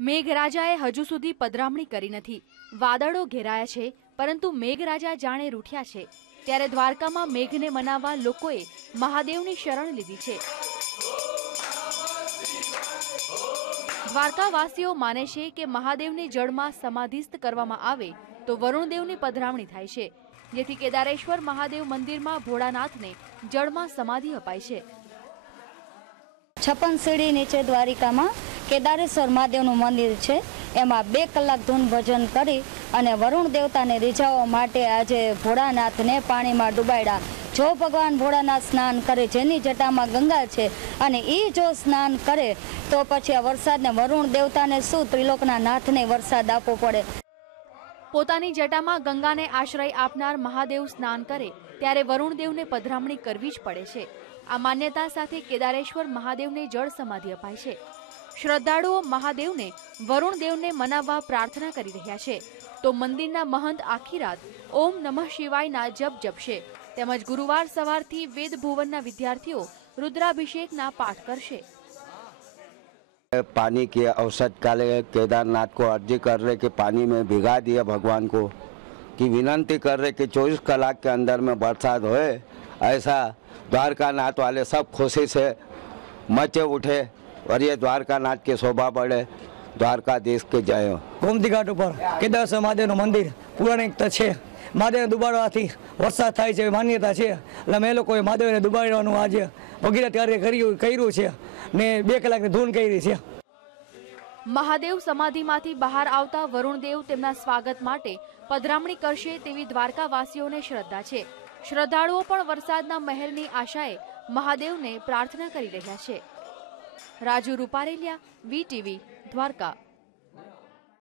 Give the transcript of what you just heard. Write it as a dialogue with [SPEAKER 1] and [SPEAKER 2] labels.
[SPEAKER 1] મેઘરાજાએ હજુ સુધી પધરામણી કરી નથી. વાદળો ઘેરાયા છે, પરંતુ મેઘરાજા જાણે રૂઠ્યા છે. ત્યારે દ્વારકામાં મેઘને મનાવવા લોકોએ મહાદેવની શરણ લીધી છે. દ્વારકાવાસીઓ માને છે કે મહાદેવને જળમાં સમાધિસ્થ કરવામાં આવે તો વરુણદેવની પધરામણી થાય છે, જેથી કેદારેશ્વર મહાદેવ મંદિરમાં ભોળાનાથને જળમાં સમાધિ અપાય છે.
[SPEAKER 2] છપ્પન સીડી નીચે દ્વારિકામાં કેદારેશ્વર મહાદેવનું મંદિર છે. એમાં બે કલાક ધૂન ભજન કરી અને વરુણ દેવતાને રીઝાવવા માટે આજે ભોળાનાથને પાણીમાં ડૂબાડ્યા. જો ભગવાન ભોળાનાથ સ્નાન કરે, જેની જટામાં ગંગા છે અને એ જો સ્નાન કરે, તો પછી આ વરસાદને વરુણ દેવતાને શું ત્રિલોકના નાથને વરસાદ આપવો પડે?
[SPEAKER 1] પોતાની જટામાં ગંગાને આશ્રય આપનાર મહાદેવ સ્નાન કરે, ત્યારે વરુણદેવને પધરામણી કરવી જ પડે છે. આ માન્યતા સાથે કેદારેશ્વર મહાદેવને જળ સમાધિ અપાય છે. શ્રદ્ધાળુઓ મહાદેવને વરુણદેવને મનાવવા પ્રાર્થના કરી રહ્યા છે તો મંદિરના મહંત આખી રાત ઓમ નમઃ શિવાયના જપ જપશે તેમજ ગુરુવાર સવારથી વેદ ભુવનના વિદ્યાર્થીઓ રુદ્રાભિષેકના પાઠ કરશે
[SPEAKER 3] पानी के अवसर काले केदारनाथ को अर्जी कर रहे कि पानी में भिगा दिया भगवान को कि विनंती कर रहे कि 24 कलाक के अंदर में बरसात होए ऐसा द्वारका नाथ वाले सब खुशी से मचे उठे और ये द्वारका नाथ की शोभा बढ़े द्वारकाधीश के जय हो
[SPEAKER 4] ગોમતી ઘાટ ઉપર કેદારેશ્વર મહાદેવનું મંદિર પૌરાણિકતા છે મહાદેવને દુબાડવાથી વરસાદ થાય છે એવી માન્યતા છે એટલે અમે એ લોકોએ મહાદેવને દુબાડવાનું આજે ભગીરથ કાર્ય કર્યું કર્યું છે ને બે કલાકની ધૂન કરી છે
[SPEAKER 1] મહાદેવ સમાધિમાંથી બહાર આવતા વરુણદેવ તેમના સ્વાગત માટે પધરામણી કરશે તેવી દ્વારકાવાસીઓને શ્રદ્ધા છે શ્રદ્ધાળુઓ પણ વરસાદના મહેરની આશાએ મહાદેવને પ્રાર્થના કરી રહ્યા છે રાજુ રૂપારેલિયા વીટીવી દ્વારકા.